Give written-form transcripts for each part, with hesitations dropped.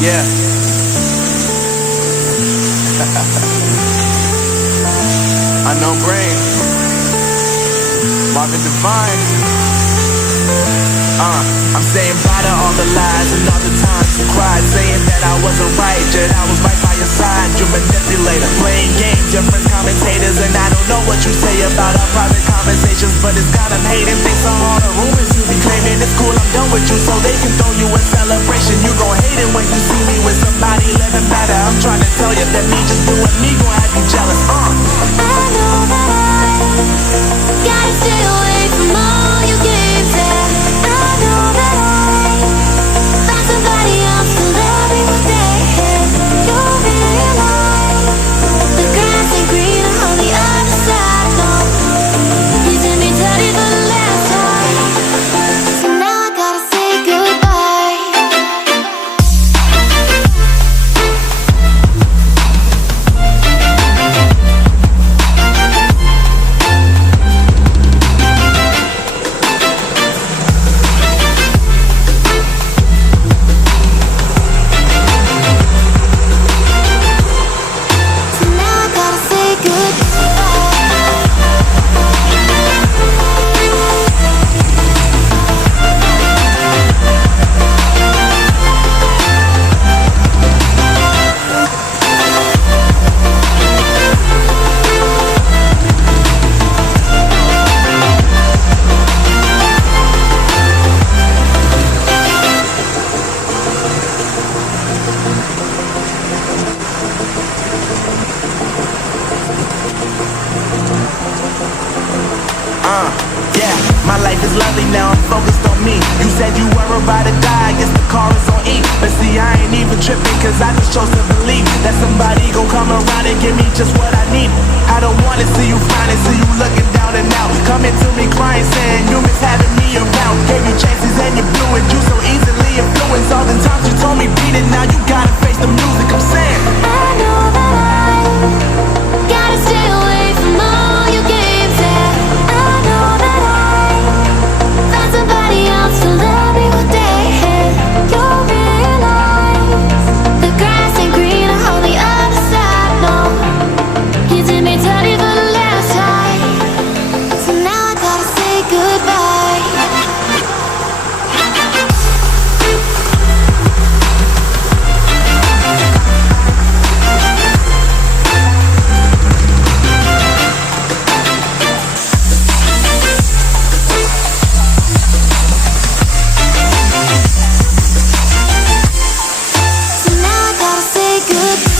Yeah. Unknown brain. Marvin Divine. I'm saying bye to all the lies and all the times you cried, saying that I wasn't right, yet I was right by your side. You manipulator, playing games, your friends commentators, and I don't know what you say about our private conversations, but it's got them hating. Thanks to all the rumors you be claiming. It's cool, I'm done with you, so they can throw you a celebration. You gon' hate it when you see me with somebody living better. I'm trying to tell you that me just doing me gon' have you jealous. I know that I gotta stay away from all your games, and I know that I find somebody else to love me one day. You'll realize the grass ain't greener on the other side. No, you did me dirty for the last time, so now I gotta say goodbye. So now I gotta say goodbye. Yeah, my life is lovely now, I'm focused on me. You said you were about to die, I guess the car is on E. But see, I ain't even tripping, cause I just chose to believe that somebody gon' come around and give me just what I need. I don't wanna see you frowning, see you looking down and out, coming to me crying, saying you miss having me around. Gave you chances and you blew it, you so easily influenced. All the times you told me beat it, now you gotta face the music. I'm saying I know that I gotta stay away from all your games, and I know that I find somebody else to love me one day. You'll realize the grass ain't greener on the other side. No, you did me dirty for the last time, so now I gotta say goodbye. So now I gotta say goodbye.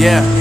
Yeah.